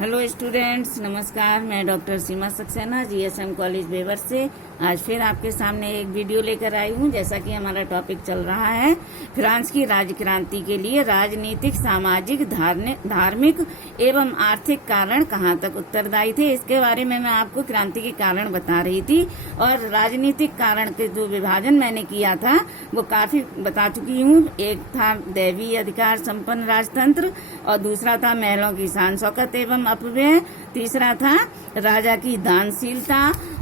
Hello students, नमस्कार। मैं doctor सीमा Saxena GSM college Weber से आज फिर आपके सामने एक वीडियो लेकर आई हूं। जैसा कि हमारा टॉपिक चल रहा है फ्रांस की राज क्रांति के लिए राजनीतिक, सामाजिक, धार्मिक एवं आर्थिक कारण कहां तक उत्तरदायी थे, इसके बारे में मैं आपको क्रांति के कारण बता रही थी। और राजनीतिक कारण के जो विभाजन मैंने किया था वो काफी बता चुकी हूँ। एक था दैवीय अधिकार संपन्न राजतंत्र, और दूसरा था महलों की शान शौकत एवं अपव्यय, तीसरा था राजा की दानशीलता,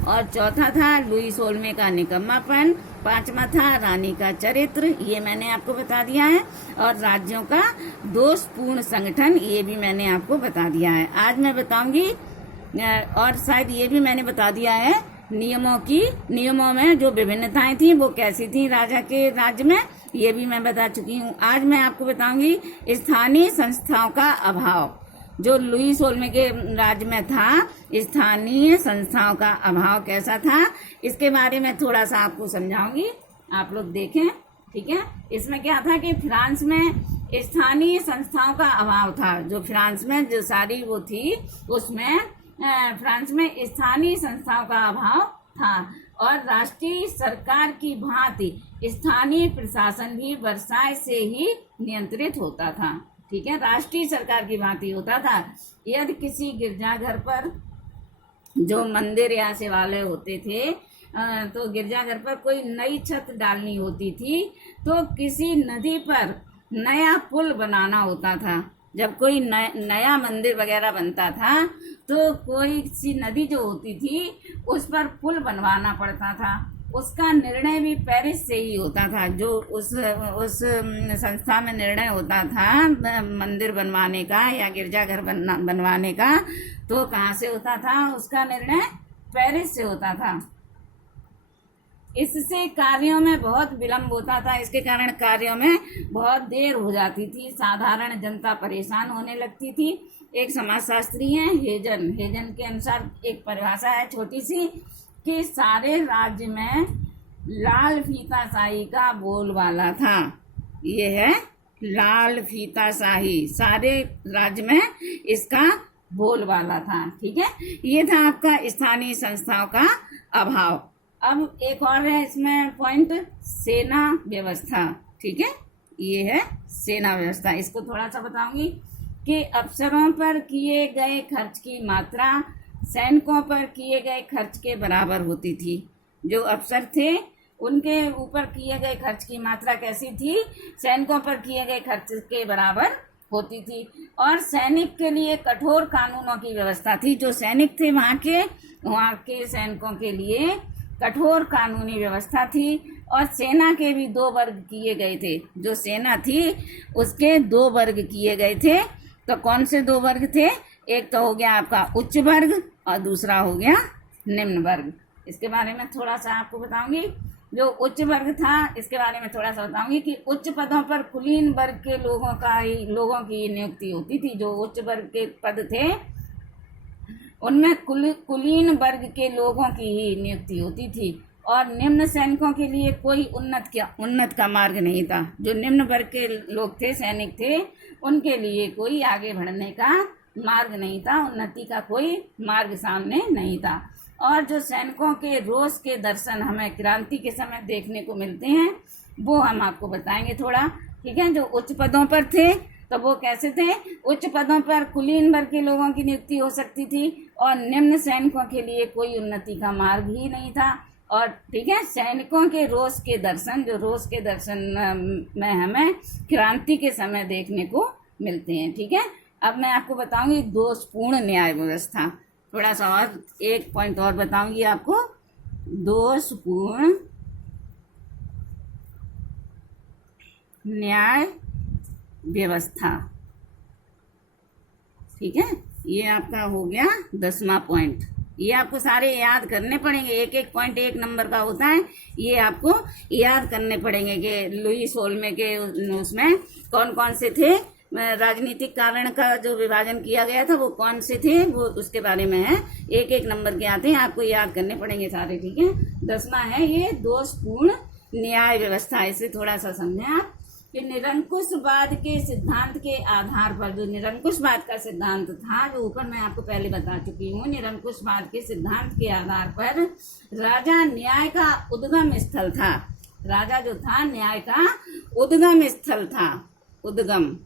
और चौथा था लुई 16वें का निकम्मापन, पांचवा था रानी का चरित्र, ये मैंने आपको बता दिया है। और राज्यों का दोषपूर्ण संगठन, ये भी मैंने आपको बता दिया है। आज मैं बताऊंगी, और शायद ये भी मैंने बता दिया है, नियमों में जो विभिन्नताएं थी वो कैसी थी राजा के राज्य में, ये भी मैं बता चुकी हूँ। आज मैं आपको बताऊंगी स्थानीय संस्थाओं का अभाव। जो लुई 16वें के राज्य में था, स्थानीय संस्थाओं का अभाव कैसा था, इसके बारे में थोड़ा सा आपको समझाऊंगी, आप लोग देखें। ठीक है, इसमें क्या था कि फ्रांस में स्थानीय संस्थाओं का अभाव था। जो फ्रांस में जो सारी वो थी, उसमें फ्रांस में स्थानीय संस्थाओं का अभाव था। और राष्ट्रीय सरकार की भांति स्थानीय प्रशासन भी वर्साय से ही नियंत्रित होता था। ठीक है, राष्ट्रीय सरकार की भांति होता था। यदि किसी गिरजाघर पर जो मंदिर या शिवालय होते थे, तो गिरजाघर पर कोई नई छत डालनी होती थी, तो किसी नदी पर नया पुल बनाना होता था। जब कोई नया मंदिर वगैरह बनता था, तो कोई सी नदी जो होती थी उस पर पुल बनवाना पड़ता था। उसका निर्णय भी पेरिस से ही होता था। जो उस संस्था में निर्णय होता था मंदिर बनवाने का या गिरजाघर बनवाने का, तो कहाँ से होता था? उसका निर्णय पेरिस से होता था। इससे कार्यों में बहुत विलम्ब होता था। इसके कारण कार्यों में बहुत देर हो जाती थी। साधारण जनता परेशान होने लगती थी। एक समाजशास्त्री है हेजन के अनुसार एक परिभाषा है छोटी सी, कि सारे राज्य में लाल फीताशाही का बोलबाला था। ये है लाल फीताशाही, सारे राज्य में इसका बोलबाला था। ठीक है, ये था आपका स्थानीय संस्थाओं का अभाव। अब एक और है इसमें पॉइंट, सेना व्यवस्था। ठीक है, ये है सेना व्यवस्था। इसको थोड़ा सा बताऊंगी कि अफसरों पर किए गए खर्च की मात्रा सैनिकों पर किए गए खर्च के बराबर होती थी। जो अफसर थे उनके ऊपर किए गए खर्च की मात्रा कैसी थी? सैनिकों पर किए गए खर्च के बराबर होती थी। और सैनिक के लिए कठोर कानूनों की व्यवस्था थी। जो सैनिक थे वहाँ के सैनिकों के लिए कठोर कानूनी व्यवस्था थी। और सेना के भी 2 वर्ग किए गए थे। जो सेना थी उसके 2 वर्ग किए गए थे। तो कौन से 2 वर्ग थे? एक तो हो गया आपका उच्च वर्ग और दूसरा हो गया निम्न वर्ग। इसके बारे में थोड़ा सा आपको बताऊंगी। जो उच्च वर्ग था इसके बारे में थोड़ा सा बताऊंगी कि उच्च पदों पर कुलीन वर्ग के लोगों की नियुक्ति होती थी। जो उच्च वर्ग के पद थे उनमें कुलीन वर्ग के लोगों की ही नियुक्ति होती थी। और निम्न सैनिकों के लिए कोई उन्नत का मार्ग नहीं था। जो निम्न वर्ग के लोग थे, सैनिक थे, उनके लिए कोई आगे बढ़ने का मार्ग नहीं था, उन्नति का कोई मार्ग सामने नहीं था। और जो सैनिकों के रोष के दर्शन हमें क्रांति के समय देखने को मिलते हैं, वो हम आपको बताएंगे थोड़ा। ठीक है, जो उच्च पदों पर थे तो वो कैसे थे? उच्च पदों पर कुलीन वर्ग के लोगों की नियुक्ति हो सकती थी, और निम्न सैनिकों के लिए कोई उन्नति का मार्ग ही नहीं था। और ठीक है, सैनिकों के रोष के दर्शन, जो रोष के दर्शन में हमें क्रांति के समय देखने को मिलते हैं। ठीक है, अब मैं आपको बताऊंगी दोषपूर्ण न्याय व्यवस्था। थोड़ा सा और एक पॉइंट और बताऊंगी आपको, दोषपूर्ण न्याय व्यवस्था। ठीक है, ये आपका हो गया 10वां पॉइंट। ये आपको सारे याद करने पड़ेंगे। एक एक पॉइंट 1 नंबर का होता है, ये आपको याद करने पड़ेंगे कि लुई 16वें के उसमें कौन कौन से थे। राजनीतिक कारण का जो विभाजन किया गया था वो कौन से थे, वो उसके बारे में है। एक एक नंबर के आते हैं, आपको याद करने पड़ेंगे सारे। ठीक है, 10वां है ये दोषपूर्ण न्याय व्यवस्था। इसे थोड़ा सा समझें आप। कि निरंकुशवाद के सिद्धांत के आधार पर, जो निरंकुशवाद का सिद्धांत था, जो ऊपर मैं आपको पहले बता चुकी हूँ, निरंकुशवाद के सिद्धांत के आधार पर राजा न्याय का उद्गम स्थल था। राजा जो था न्याय का उद्गम स्थल था, उद्गम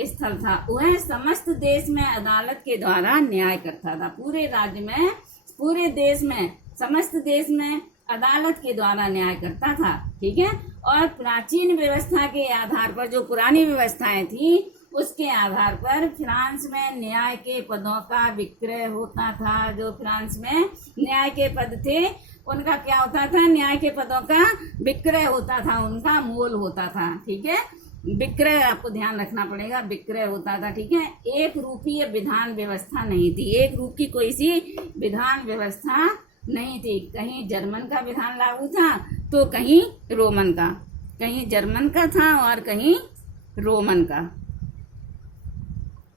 स्थल था। वह समस्त देश में अदालत के द्वारा न्याय करता था। पूरे राज्य में, पूरे देश में, समस्त देश में अदालत के द्वारा न्याय करता था। ठीक है। और प्राचीन व्यवस्था के आधार पर, जो पुरानी व्यवस्थाएं थी उसके आधार पर फ्रांस में न्याय के पदों का विक्रय होता था। जो फ्रांस में न्याय के पद थे उनका क्या होता था? न्याय के पदों का विक्रय होता था, उनका मोल होता था। ठीक है। विक्रय, आपको ध्यान रखना पड़ेगा, विक्रय होता था। ठीक है। एक रूपीय विधान व्यवस्था नहीं थी, एक रूप की कोई सी विधान व्यवस्था नहीं थी। कहीं जर्मन का विधान लागू था तो कहीं रोमन का, कहीं जर्मन का था और कहीं रोमन का।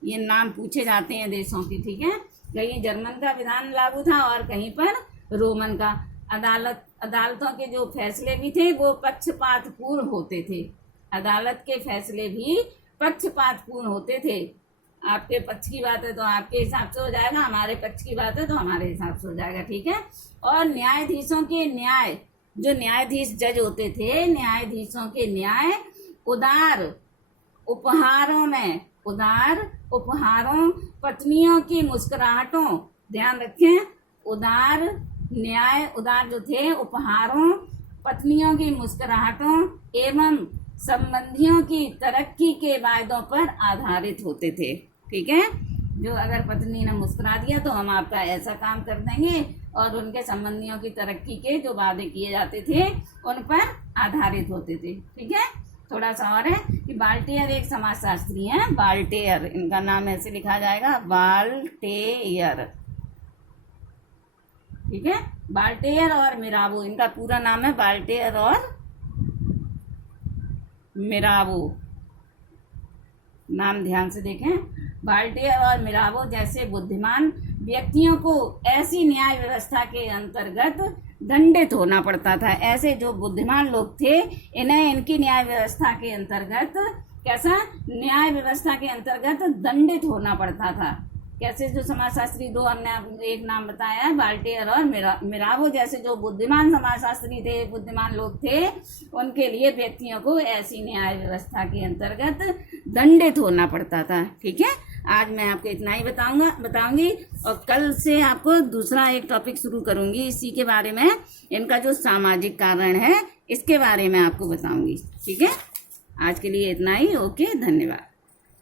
ये नाम पूछे जाते हैं देशों के। ठीक है। कहीं जर्मन का विधान लागू था और कहीं पर रोमन का। अदालतों के जो फैसले भी थे वो पक्षपातपूर्ण होते थे। अदालत के फैसले भी पक्षपातपूर्ण होते थे। आपके पक्ष की बात है तो आपके हिसाब से हो जाएगा, हमारे पक्ष की बात है तो हमारे हिसाब से हो जाएगा। ठीक है। और न्यायाधीशों के न्याय, जो न्यायाधीश जज होते थे, न्यायाधीशों के न्याय उदार उपहारों, पत्नियों की मुस्कुराहटों, ध्यान रखें, उदार जो थे उपहारों, पत्नियों की मुस्कुराहटों एवं संबंधियों की तरक्की के वायदों पर आधारित होते थे। ठीक है। जो अगर पत्नी ने मुस्कुरा दिया तो हम आपका ऐसा काम कर देंगे, और उनके संबंधियों की तरक्की के जो वादे किए जाते थे उन पर आधारित होते थे। ठीक है। थोड़ा सा और है कि बाल्टेयर एक समाजशास्त्री हैं, बाल्टेयर, इनका नाम ऐसे लिखा जाएगा, बाल्टेयर। ठीक है। बाल्टेयर और मिराबो, इनका पूरा नाम है बाल्टेयर और मिराबो। नाम ध्यान से देखें। बाल्टेयर और मिराबो जैसे बुद्धिमान व्यक्तियों को ऐसी न्याय व्यवस्था के अंतर्गत दंडित होना पड़ता था। ऐसे जो बुद्धिमान लोग थे इन्हें इनकी न्याय व्यवस्था के अंतर्गत, कैसा, न्याय व्यवस्था के अंतर्गत दंडित होना पड़ता था। कैसे? जो समाजशास्त्री दो हमने एक नाम बताया है, बाल्टेयर और मिराबो जैसे जो बुद्धिमान समाजशास्त्री थे, बुद्धिमान लोग थे, उनके लिए व्यक्तियों को ऐसी न्याय व्यवस्था के अंतर्गत दंडित होना पड़ता था। ठीक है। आज मैं आपको इतना ही बताऊंगी और कल से आपको दूसरा एक टॉपिक शुरू करूंगी इसी के बारे में। इनका जो सामाजिक कारण है इसके बारे में आपको बताऊंगी। ठीक है। आज के लिए इतना ही। ओके, धन्यवाद।